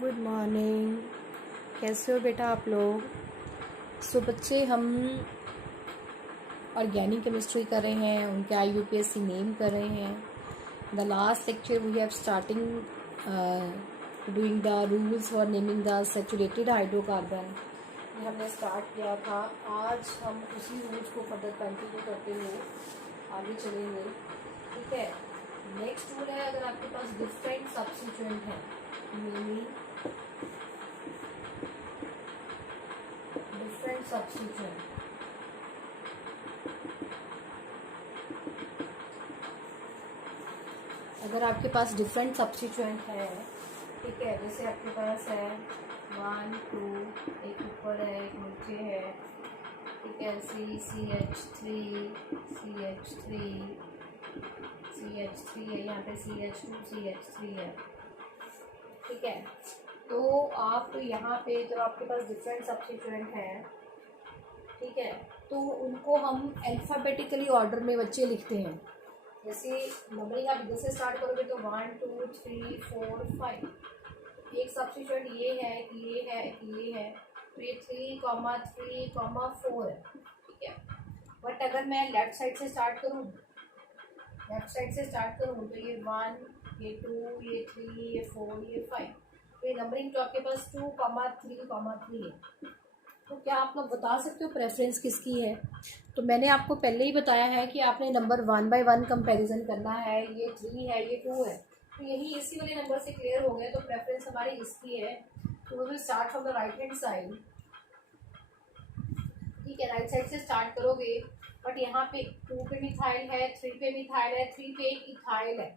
Good morning. कैसे हो बेटा आप लोग? बच्चे हम ऑर्गेनिक केमिस्ट्री कर रहे हैं, उनके IUPAC नेम कर रहे हैं। The last lecture we have starting doing the rules for naming the saturated hydrocarbon. ये हमने स्टार्ट किया था। आज हम उसी रूल्स को फर्दर कंटिन्यू करते हुए आगे चलेंगे। ठीक है। नेक्स्ट रूल है, अगर आपके पास डिफरेंट सब्स्टिट्यूएंट है, नेमिंग डिफरेंट सब्स्टिट्यूएंट। अगर आपके पास डिफरेंट सब्स्टिट्यूएंट है, ठीक है, जैसे आपके पास है 1 2, एक ऊपर है एक नीचे है, ठीक है, CH3 है, यहाँ पे CH2 CH3 है। ठीक है, तो आप यहाँ पे जब आपके पास डिफरेंट सब्स्टिट्यूएंट है, ठीक है, तो उनको हम अल्फ़ाबेटिकली ऑर्डर में बच्चे लिखते हैं। जैसे नंबरिंग आप इधर से स्टार्ट करोगे तो 1 2 3 4 5। एक सब्स्टिट्यूएंट ये है, तो ये 3,3,4 है। ठीक है, बट अगर मैं लेफ्ट साइड से स्टार्ट करूँ तो ये 1, ये 2, ये 3, ये 4, ये 5। तो ये नंबरिंग तो आपके पास 2,3,3 है। तो क्या आप लोग बता सकते हो प्रेफरेंस किसकी है? तो मैंने आपको पहले ही बताया है कि आपने नंबर 1 बाय 1 कंपैरिजन करना है। ये 3 है, ये 2 है, तो यही इसी वाले नंबर से क्लियर हो गया। तो प्रेफरेंस हमारी इसकी है। तो we will start from the right hand side. ठीक है, राइट साइड से स्टार्ट करोगे, बट यहाँ पे 2 पे मिथाइल है, 3 पे मिथाइल है, 3 पे एक इथाइल है,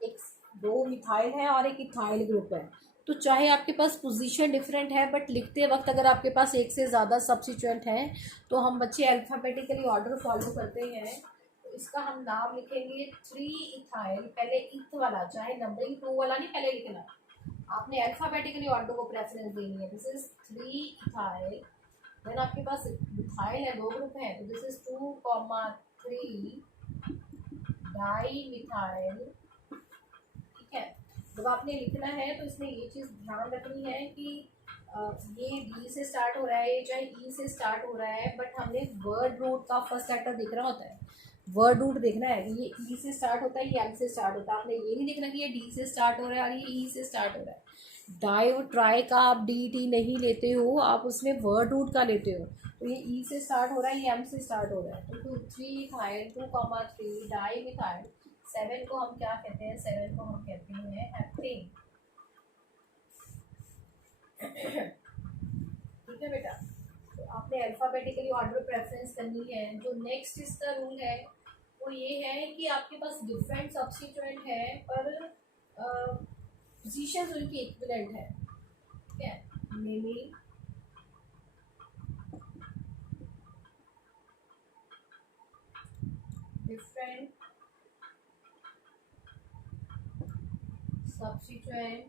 एक 2 मिथाइल है और एक इथाइल ग्रुप है। तो चाहे आपके पास पोजीशन डिफरेंट है, बट लिखते वक्त अगर आपके पास एक से ज़्यादा सब्स्टिट्यूएंट हैं तो हम बच्चे अल्फ़ाबेटिकली ऑर्डर फॉलो करते हैं। तो इसका हम नाम लिखेंगे 3 इथाइल। पहले इथ वाला, चाहे नंबरिंग 2 वाला नहीं, पहले लिखना। आपने अल्फ़ाबेटिकली ऑर्डर को प्रेफरेंस देनी है। This is 3 ethyl. देन आपके पास मिथाइल है, 2 ग्रुप हैं, तो दिस इज 2,3 डाई मिथाइल। ठीक है, जब आपने लिखना है तो इसमें ये चीज़ ध्यान रखनी है कि ये डी से स्टार्ट हो रहा है, चाहे ई से स्टार्ट हो रहा है, बट हमने वर्ड रूट का फर्स्ट लेटर देखना होता है। वर्ड रूट देखना है कि ये ई से स्टार्ट होता है, ये एम से स्टार्ट होता है। आपने ये नहीं देखना कि ये डी से स्टार्ट हो रहा है और ये ई से स्टार्ट हो रहा है। डाई और ट्राई का आप डी नहीं लेते हो, आप उसमें वर्ड रूट का लेते हो। तो ये ई से स्टार्ट हो रहा है, ये एम से स्टार्ट हो रहा है। तो 3 इथाइल 2,3 डाई मिथाइल। 7 को हम क्या कहते हैं? 7 को हम कहते हैं हेप्टेन। ठीक है बेटा, तो आपने अल्फ़ाबेटिकली ऑर्डर प्रेफरेंस करनी है। जो नेक्स्ट इसका रूल है वो ये है कि आपके पास डिफरेंट सब्स्टिट्यूएंट है पर पोजीशंस उनकी इक्विवेलेंट है। ठीक है, naming different substituent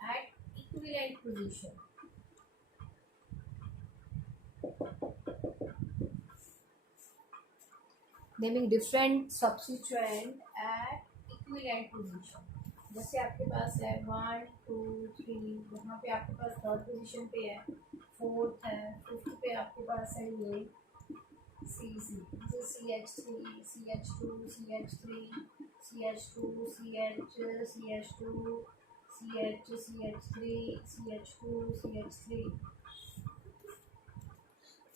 at equivalent position. Naming different substituent at equivalent position. जैसे आपके पास है 1 2 3, यहाँ पे आपके पास 3rd पोजीशन पे है, 4th है, 5th पे आपके पास है ये CH3 CH2 CH3 CH2 CH2 CH3 CH2 CH3।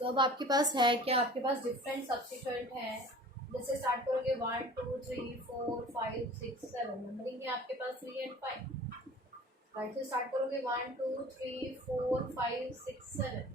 तो अब आपके पास है क्या? आपके पास डिफरेंट सब्स्टिट्यूएंट हैं। जैसे स्टार्ट करोगे 1 2 3 4 5 6 7, नंबरिंग है आपके पास 3 and 5। राइट से स्टार्ट करोगे 1 2 3 4 5 6 7,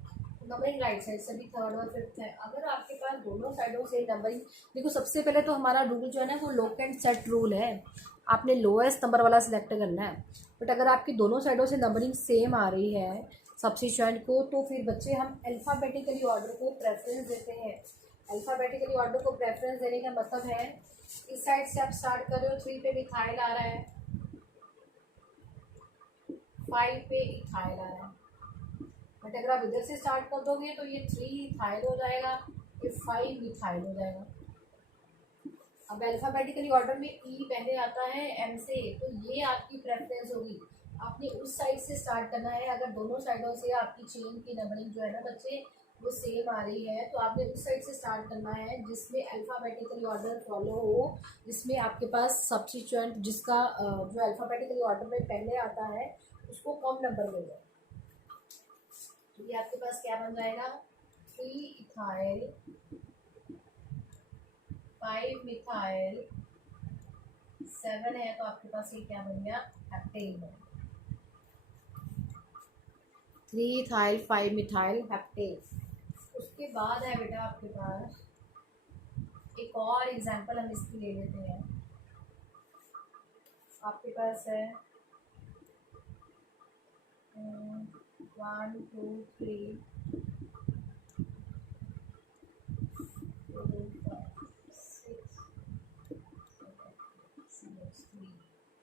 नंबरिंग राइट साइड से भी 3rd और 5th है। अगर आपके पास दोनों साइडों से नंबरिंग, देखो सबसे पहले तो हमारा रूल जो है ना वो लोक एंड सेट रूल है। आपने लोएस्ट नंबर वाला सिलेक्ट करना है। बट अगर आपकी दोनों साइडों से नंबरिंग सेम आ रही है सब्स्टिट्यूएंट को, तो फिर बच्चे हम अल्फ़ाबेटिकली ऑर्डर को प्रेफरेंस देते हैं। अल्फ़ाबेटिकली ऑर्डर को प्रेफरेंस देने का मतलब है इस साइड से आप स्टार्ट कर रहे हो, 3 पे मिथाइल आ रहा है, 5 पे इथाइल आ रहा है। बट अगर आप इधर से स्टार्ट कर दोगे तो ये 3 इथाइल हो जाएगा, ये 5 मिथाइल हो जाएगा। अब अल्फ़ाबेटिकली ऑर्डर में ई पहले आता है एम से, तो ये आपकी प्रेफरेंस होगी। आपने उस साइड से स्टार्ट करना है। अगर दोनों साइडों से आपकी चेन की नंबरिंग जो है ना बच्चे वो सेम आ रही है, तो आपने उस साइड से स्टार्ट करना है जिसमें अल्फ़ाबेटिकली ऑर्डर फॉलो हो, जिसमें आपके पास सब्स्टिट्यूएंट जिसका जो अल्फ़ाबेटिकली ऑर्डर में पहले आता है उसको कम नंबर मिल जाए। तो ये आपके पास क्या बन जाएगा, 3 इथाइल 5 मिथाइल 7 है, तो आपके पास ये क्या बन गया, हेप्टेन है। 3 इथाइल 5 मिथाइल हेप्टेन। उसके बाद है बेटा आपके पास एक और एग्जांपल हम इसकी ले लेते हैं। आपके पास है 1 2 3 4 5 6 CH3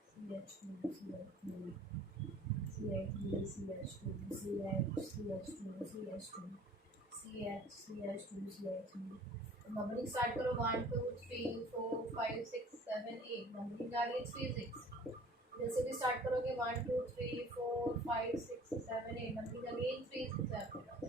CH2 CH3 CH3 CH2 CH CH2 CH2 CH CH2 CH3। Numbering start करो 1 2 3 4 5 6 7 8, नंबरिंग आ गई 3 6। जैसे भी स्टार्ट करोगे 1 2 3 4 5 6 7 8, नंबरिंग आ गई 3 6 है आपके पास।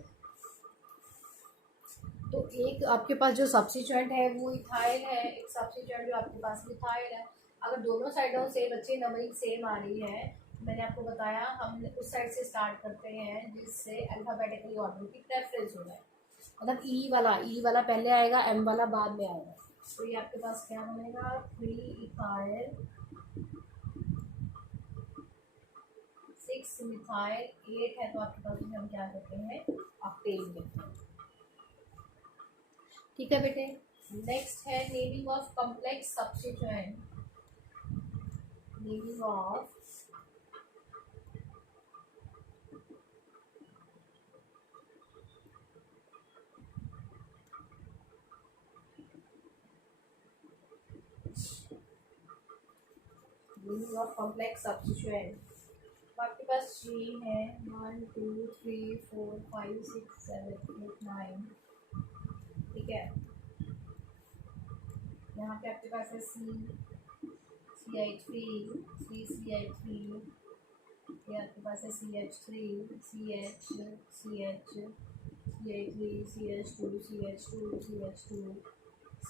तो एक आपके पास जो सब्स्टिट्यूएंट है वो इथाइल है, एक सब्स्टिट्यूएंट जो आपके पास मिथाइल है। अगर दोनों साइडों से बच्चे नंबरिंग सेम आ रही है, मैंने आपको बताया हम उस साइड से स्टार्ट करते हैं जिससे अल्फ़ाबेटिकली ऑर्डर की प्रेफरेंस हो जाए। मतलब ई वाला पहले आएगा, एम वाला बाद में आएगा। तो ये आपके पास क्या बनेगा, 3 इथाइल 6 मिथाइल 8 है, तो आपके पास हम क्या करते हैं, ऑक्टेन करते हैं। ठीक है बेटे। नेक्स्ट है naming of complex substituent. Naming of complex substituent. तो आपके पास चेन है 1 2 3 4 5 6 7 8 9। ठीक है, यहाँ पे आपके पास है CH3 CH3, ये आपके पास है CH3 CH CH CH3 CH2 CH2 CH2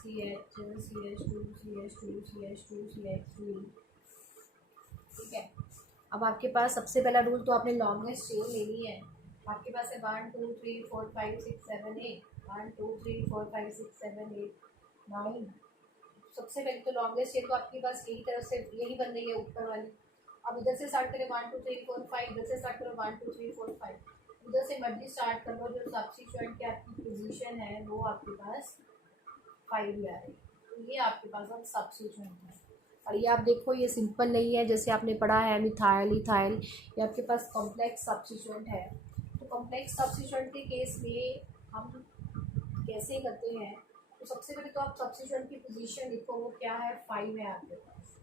CH CH2 CH2 CH2 CH3। ठीक है, अब आपके पास सबसे पहला रूल तो आपने लॉन्गेस्ट चेन लेनी है। आपके पास है 1 2 3 4 5 6 7 8, 1 2 3 4 5 6 7 8 9। सबसे पहले तो लॉन्गेस्ट चेन तो आपके पास यही तरह से यही बन रही है ऊपर वाली। अब इधर से स्टार्ट करें 1 2 3 4 5, इधर से स्टार्ट करो 1 2 3 4 5, उधर से मर्जी स्टार्ट कर लो। जो सब्स्टिट्यूएंट की आपकी पोजीशन है वो आपके पास 5 ही आ रही है। तो ये आपके पास अब सब्स्टिट्यूएंट है। और ये आप देखो ये सिंपल नहीं है जैसे आपने पढ़ा है मिथाइल इथाइल, ये आपके पास कॉम्प्लेक्स सब्स्टिट्यूएंट है। तो कॉम्प्लेक्स सब्स्टिट्यूएंट के केस में हम कैसे करते हैं, तो सबसे पहले तो आप सब्स्टिट्यूएंट की पोजीशन लिखो, वो क्या है, 5 है आपके पास,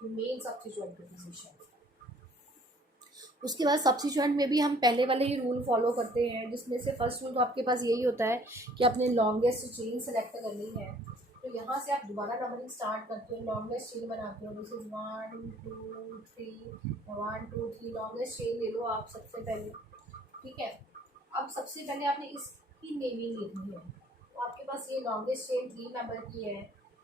मेन सब्स्टिट्यूएंट की पोजीशन। उसके बाद सब्स्टिट्यूएंट में भी हम पहले वाले ही रूल फॉलो करते हैं, जिसमें से फर्स्ट रूल तो आपके पास यही होता है कि आपने लॉन्गेस्ट चेन सेलेक्ट करनी है। तो यहाँ से आप दोबारा नंबरिंग स्टार्ट करते हो, लॉन्गेस्ट चेन बनाते हो। दिस इज 1 2 3 1 2 3, लॉन्गेस्ट चेन ले लो आप सबसे पहले। ठीक है, अब सबसे पहले आपने इसकी नेमिंग लिखनी है। तो आपके पास ये लॉन्गेस्ट चेन 3 मेंबर की है,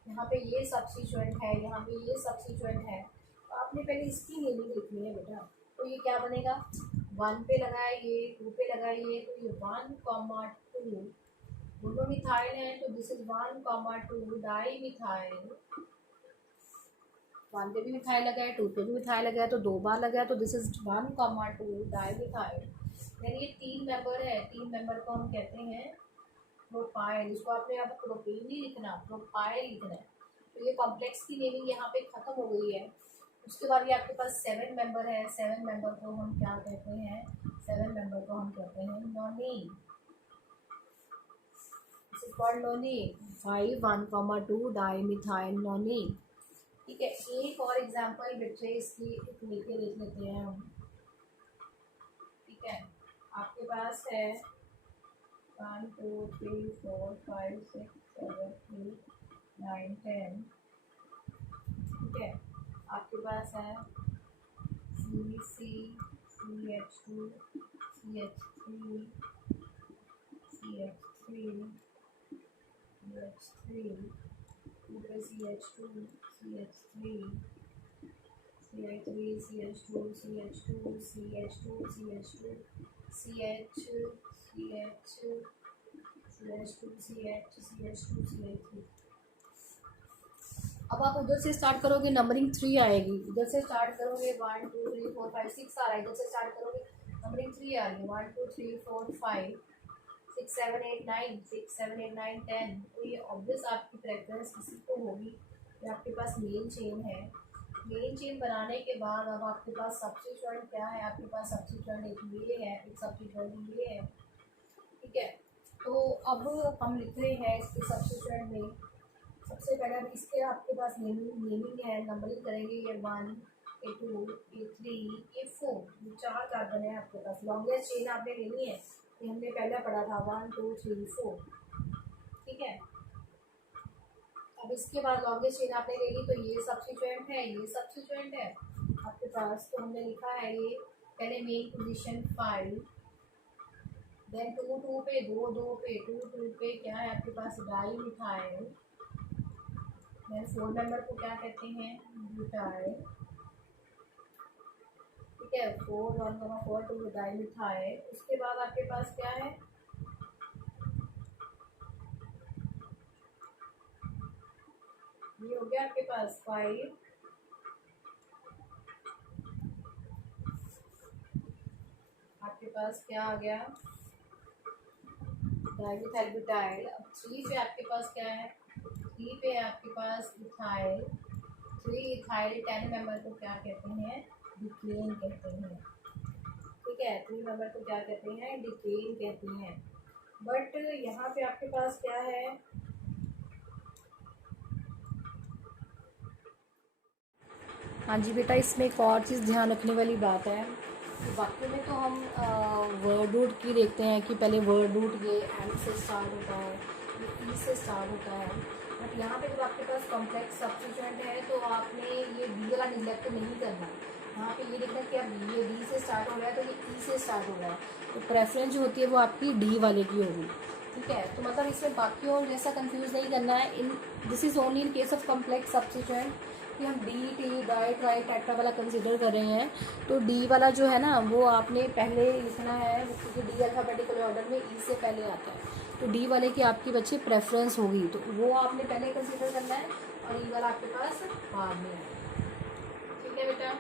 यहाँ पे ये सब्स्टिट्यूएंट है, यहाँ पे ये सब्स्टिट्यूएंट है। तो आपने पहले इसकी नेमिंग लिखनी है बेटा। तो ये क्या बनेगा, 1 पे लगाइए, 2 पे लगाइए, तो ये 1 2 दोनों मिथाइल हैं, तो दिस इज 1 2 डाई मिथाइल। 1 पे भी मिथाइल लगा है, 2 पे भी मिथाइल लगा है, तो 2 बार लगा है, तो दिस इज 1 2 डाई मिथाइल। यानी ये 3 मेंबर है, 3 मेंबर को हम कहते हैं प्रोपाइल। इसको आपने यहाँ पर प्रोपेन नहीं लिखना, प्रोपाइल लिखना है। तो ये कॉम्प्लेक्स की नेमिंग यहाँ पे खत्म हो गई है। उसके बाद ये आपके पास 7 मेंबर है, 7 मेंबर को हम क्या कहते हैं, 7 मेंबर को हम कहते हैं nonene. This is called nonene. 5 1 2 dimethyl nonene. ठीक है, एक और एग्जांपल बच्चे इसकी लेके देख लेते हैं हम। ठीक है, आपके पास है 1 2 3 4 5 6 7 8 9 10। ठीक है, आपके पास है CC, CH2, CH3, CH3, CH3, CH2, CH3, CH3, CH2, CH2, CH2, CH2, CH, CH, CH2, CH, CH2, CH3। अब आप उधर से स्टार्ट करोगे, नंबरिंग 3 आएगी। इधर से स्टार्ट करोगे 1 2 3 4 5 6 आ रहा है, इधर से स्टार्ट करोगे नंबरिंग 3 आ रही है, 1 2 3 4 5 6 7 8 9 6 7 8 9 10। तो ये ऑब्वियस आपकी प्रेफरेंस किसी को होगी। ये आपके पास मेन चेन है। मेन चेन बनाने के बाद अब आपके पास सब्स्टिट्यूएंट क्या है, आपके पास सब्स्टिट्यूएंट एक ये है, एक सब्स्टिट्यूएंट ये है, ठीक है। तो अब हम लिख रहे हैं इसके सब्स्टिट्यूएंट में। सबसे पहले अब इसके आपके पास नेमिंग है, नंबरिंग करेंगे। ये 1 ये 2 ये 3 ये 4, ये 4 कार्बन है आपके पास। लॉन्गेस्ट चेन आपने लेनी है, ये हमने पहले पढ़ा था 1 2 3 4, ठीक है। अब इसके बाद लॉन्गेस्ट चेन आपने ले ली, तो ये सब्स्टिट्यूएंट है, ये सब्स्टिट्यूएंट है आपके पास। तो हमने लिखा है ये पहले मेन पोजीशन 5, देन 2 2 पे 2 2 पे 2 2 पे क्या है आपके पास डाई मिथाइल, देन 4 मेंबर को क्या कहते हैं, ब्यूटाइल, ठीक है। 4 1 4 2 डाई मिथाइल। उसके बाद आपके पास क्या है, ये हो गया आपके पास 5, आपके पास क्या आ गया, डाइमिथाइल ब्यूटाइल। अब 3 पे आपके पास क्या है, 3 पे आपके पास इथाइल, 3 इथाइल 10 मेंबर को क्या कहते हैं, डिकेन कहते हैं, ठीक है। 3 मेंबर को क्या कहते हैं, डिकेन कहते हैं। बट यहाँ पे आपके पास क्या है, हाँ जी बेटा, इसमें एक और चीज़ ध्यान रखने वाली बात है। तो बाकी में तो हम वर्ड रूट की देखते हैं कि पहले वर्ड रूट ये एम से स्टार्ट होता है, ये ई से स्टार्ट होता है। बट यहाँ पे जब आपके पास कॉम्प्लेक्स सब्स्टिट्यूएंट है तो आपने ये डी वाला निगलेक्ट नहीं करना। यहाँ पे ये देखना कि अब ये डी से स्टार्ट हो रहा है तो ये ई से स्टार्ट हो रहा है, तो प्रेफरेंस जो होती है वो आपकी डी वाले की होगी, ठीक है। तो मतलब इसमें बाकियों जैसा कंफ्यूज नहीं करना है। In this is only in case of complex substituent कि हम D T di tri tetra वाला कंसिडर कर रहे हैं। तो डी वाला जो है ना वो आपने पहले लिखना है, क्योंकि डी अल्फ़ाबेटिकल ऑर्डर में ई से पहले आता है। तो डी वाले की आपकी बच्चे प्रेफरेंस होगी, तो वो आपने पहले कंसिडर करना है और ई वाला आपके पास बाद में है, ठीक है बेटा।